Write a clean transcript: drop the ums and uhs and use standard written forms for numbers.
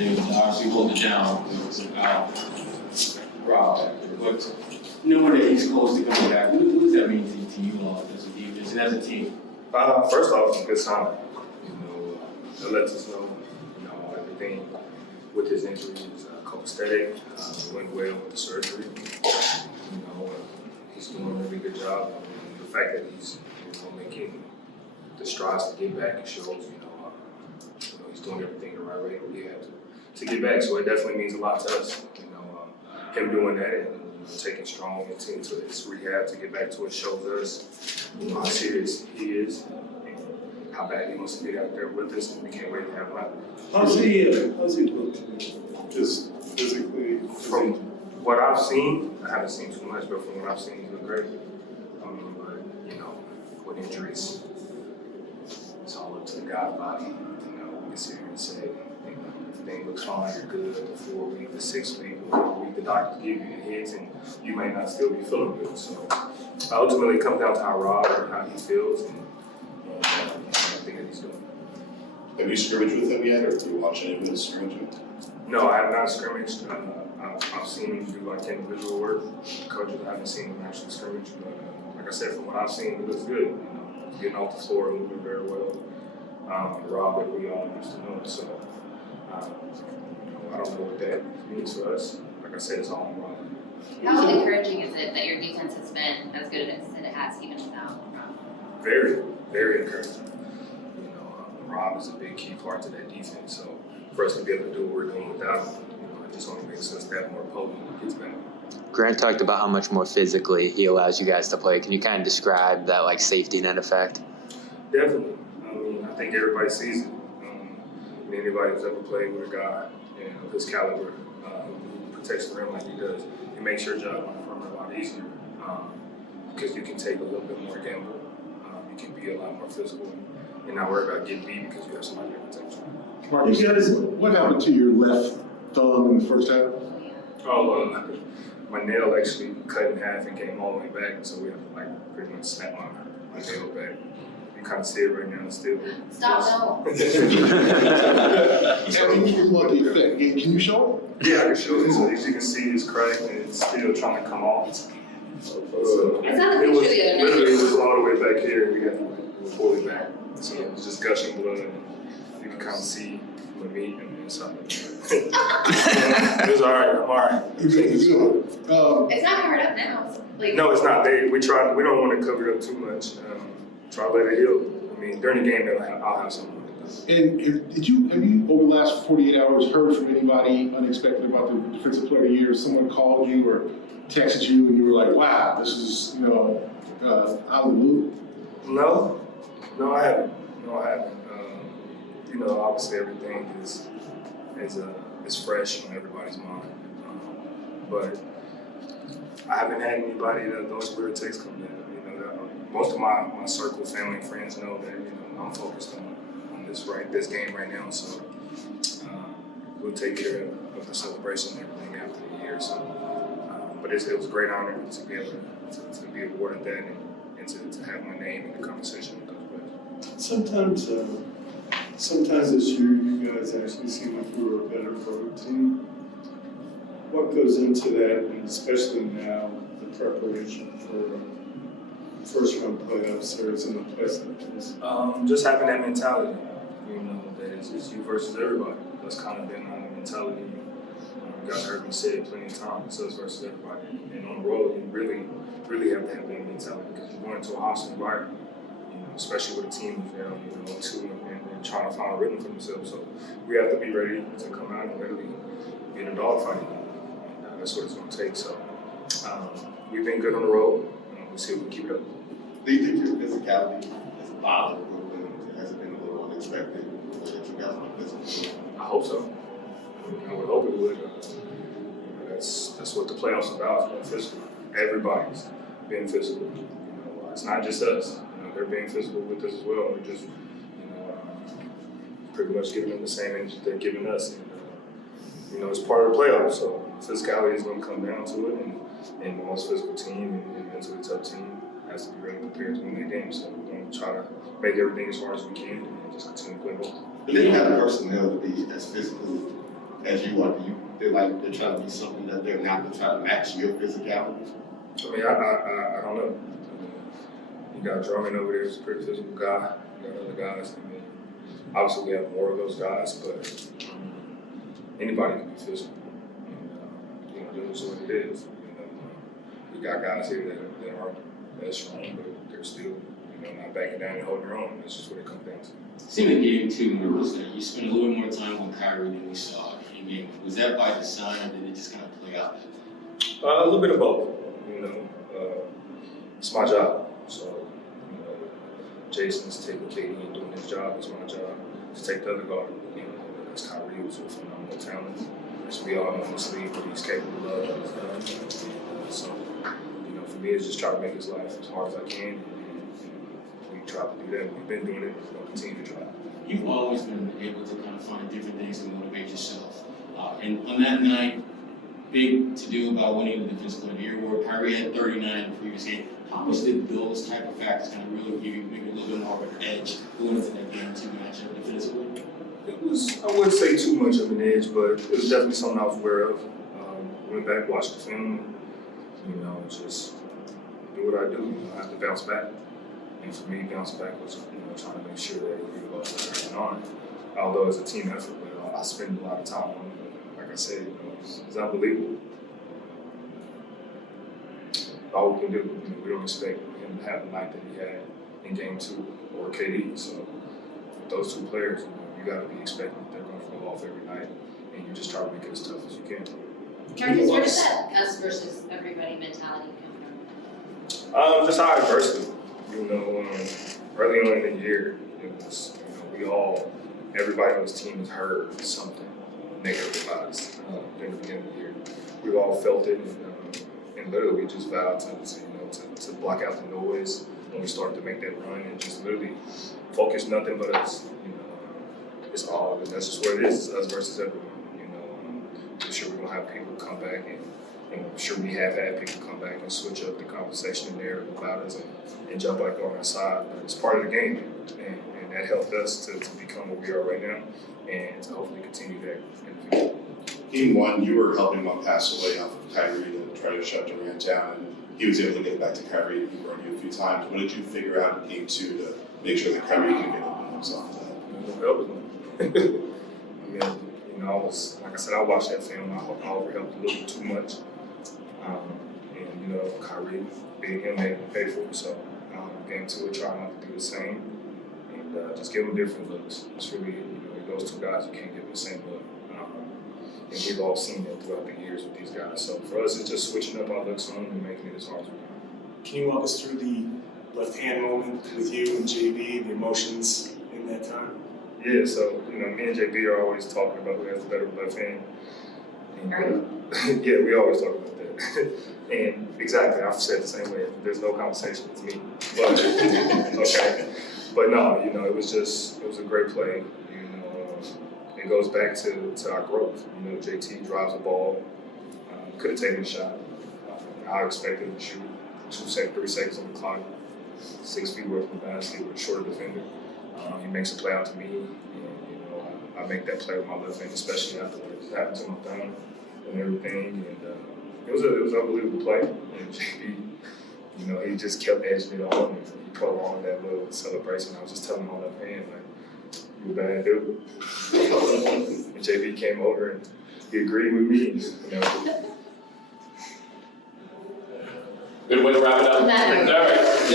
Obviously hold it down without Rob. But knowing that he's close to coming back, what does that mean to you all as a defense and as a team? First off, it's a good sign. It lets us know, everything with his injury is copacetic. Went well with the surgery. He's doing a really good job. And the fact that he's making the strides to get back, it shows, he's doing everything the right way we have to get back. So it definitely means a lot to us. Him doing that and taking strong into his rehab to get back to it shows us, how serious he is and how bad he wants to get out there with us, and we can't wait to have him out. How's he look? Just physically? From what I've seen, I haven't seen too much, but from what I've seen, he's been great. With injuries, it's all up to the God's body. We can sit here and say, everything looks fine, you're good, the 4 week, the 6 week, whatever week the doctors give you the hits, and you may not still be feeling good. So ultimately, it comes down to how he feels, and everything that he's doing. Have you scrimmaged with him yet, or are you watching him in the scrimmage? No, I have not scrimmaged. I've seen him do individual work. Coaches, I haven't seen him actually scrimmage, but like I said, from what I've seen, he looks good. Getting off the floor, moving very well. Rob that we all used to know. So I don't know what that means for us. Like I said, it's all on Rob. How encouraging is it that your defense has been as good as it has even without Rob? Very, very encouraging. Rob is a big key part to that defense. So for us to be able to do what we're doing without him, it just only makes us that more potent when he gets back. Grant talked about how much more physically he allows you guys to play. Can you kind of describe that safety net effect? Definitely. I think everybody sees it. Anybody who's ever played with a guy of his caliber who protects the rim like he does, it makes your job on the front a lot easier because you can take a little bit more gamble. You can be a lot more physical and not worry about getting beat because you have somebody to protect you. Marcus, what happened to your left thumb in the first half? My nail actually cut in half and came all the way back, so we have to pretty much snap my nail back. You kind of see it right now still. Stop, no. Can you show it? Yeah, I can show it. So as you can see, it's cracked and it's still trying to come off. So I saw the picture the other night. Literally, it was all the way back here. We had to pull it back. So it was just gushing blood. And you can kind of see my meat and then something. It was all right. I'm all right. It's It's not covered up now. No, it's not. We don't want to cover it up too much. Try to let it heal. During the game, I'll have something. And have you over the last 48 hours heard from anybody unexpected about the defensive player of the year? Someone called you or texted you and you were like, wow, this is, out of the blue? No, I haven't. Obviously everything is fresh on everybody's mind. But I haven't had anybody that those weird texts come in. Most of my circle, family, and friends know that I'm focused on this game right now. So we'll take care of the celebration and everything after the year. So, but it was a great honor to be able to be awarded that and to have my name in the conversation with those players. Sometimes this year you guys actually seem like you were a better road team. What goes into that, and especially now, the preparation for first round playoff series in a place like this? Just having that mentality, that it's you versus everybody. That's kind of been my mentality. You guys heard me say it plenty of times. It's us versus everybody. And on the road, you really, really have to have that mentality because you're going into a hostile environment. Especially with a team who's down, 2 and trying to find a rhythm for themselves. So we have to be ready to come out and really be in a dogfight. That's what it's going to take. So we've been good on the road. We'll see if we can keep it up. Do you think your physicality has bothered you and has it been a little unexpected that you guys are physical? I hope so. I would hope it would. That's what the playoffs are about. It's being physical. Everybody's being physical. It's not just us. They're being physical with us as well. We're just, pretty much giving them the same energy they're giving us. And, it's part of the playoffs. So physicality is going to come down to it, and the most physical team and mentally tough team has to be really prepared to win that game. So we're going to try to make everything as hard as we can and just continue to play ball. They didn't have the personnel to be as physical as you are? Do you feel like they're trying to be something that they're not to try to match your physicality? I mean, I don't know. You got Drummond over there, who's a pretty physical guy. You got other guys. I mean, obviously we have more of those guys, but anybody can be physical. And, you know, that's what it is. You know, we got guys here that aren't that strong, but they're still, you know, not backing down and holding their own. That's just what it comes down to. Seemed in game 2, was that you spent a little bit more time with Kyrie than we saw in game 1. Was that by design, or did it just kind of play out? A little bit of both. You know, it's my job. So, you know, Jason's taking KD and doing his job. It's my job to take the other guard. You know, that's Kyrie, who's a phenomenal talent. As we all know in this league, what he's capable of and he's done. So, you know, for me, it's just try to make his life as hard as I can. And we try to do that. We've been doing it. We're going to continue to try. You've always been able to kind of find different things to motivate yourself. And on that night, big to do about winning the Defensive Player of the Year award. Kyrie had 39 in the previous game. How much did those type of factors kind of really give you maybe a little bit more of an edge going into that game to match up defensively? It was, I wouldn't say too much of an edge, but it was definitely something I was aware of. Went back, watched the film, you know, just do what I do. You know, I have to bounce back. And for me, bounce back was, you know, trying to make sure that we were going on. Although it's a team effort, but I spend a lot of time on it. Like I said, you know, it's unbelievable. All we can do, you know, we don't expect him to have the night that he had in game 2 or KD. So with those two players, you know, you got to be expecting that they're going to fall off every night, and you just try to make it as tough as you can. Marcus, where does that us versus everybody mentality come from? Just our adversity. You know, early on in the year, it was, you know, everybody on this team has heard something negative about us in the beginning of the year. We've all felt it, and literally we just vowed to block out the noise when we started to make that run and just literally focus nothing but us. You know, it's all, that's just what it is. It's us versus everyone. You know, I'm sure we're gonna have people come back, and I'm sure we have had people come back and switch up the conversation and narrative about us and jump back on our side. But it's part of the game, and that helped us to become what we are right now, and to hopefully continue that in the future. Game 1, you were helping him pass away off of Kyrie to try to shut Durant down, and he was able to get back to Kyrie, and he burned you a few times. What did you figure out in Game 2 to make sure that Kyrie could get open himself to that? I mean, you know, like I said, I watched that film. I overhelped a little bit too much. And, you know, Kyrie, being him, made him pay for it. So, Game 2, we try not to do the same and just give them different looks. It's really, you know, those two guys, you can't give them the same look. And we've all seen that throughout the years with these guys. So for us, it's just switching up our looks on them and making it as hard as we can. Can you walk us through the left hand moment with you and JB, the emotions in that time? Yeah, so, you know, me and JB are always talking about who has the better left hand. And, yeah, we always talk about that. And exactly, I've said the same way. There's no conversation with me. But, okay. But no, you know, it was a great play. It goes back to our growth. You know, JT drives the ball, could have taken a shot. I expected him to shoot 3 seconds on the clock, 6 feet away from the basket with a shorter defender. He makes a play out to me, and you know, I make that play with my left hand, especially after what happened to my thumb and everything. And it was an unbelievable play. And JB, you know, he just kept edging it on, and he prolonged that little celebration. I was just telling him on left hand, like, you a bad dude. And JB came over and he agreed with me. You know. Good way to wrap it up. All right.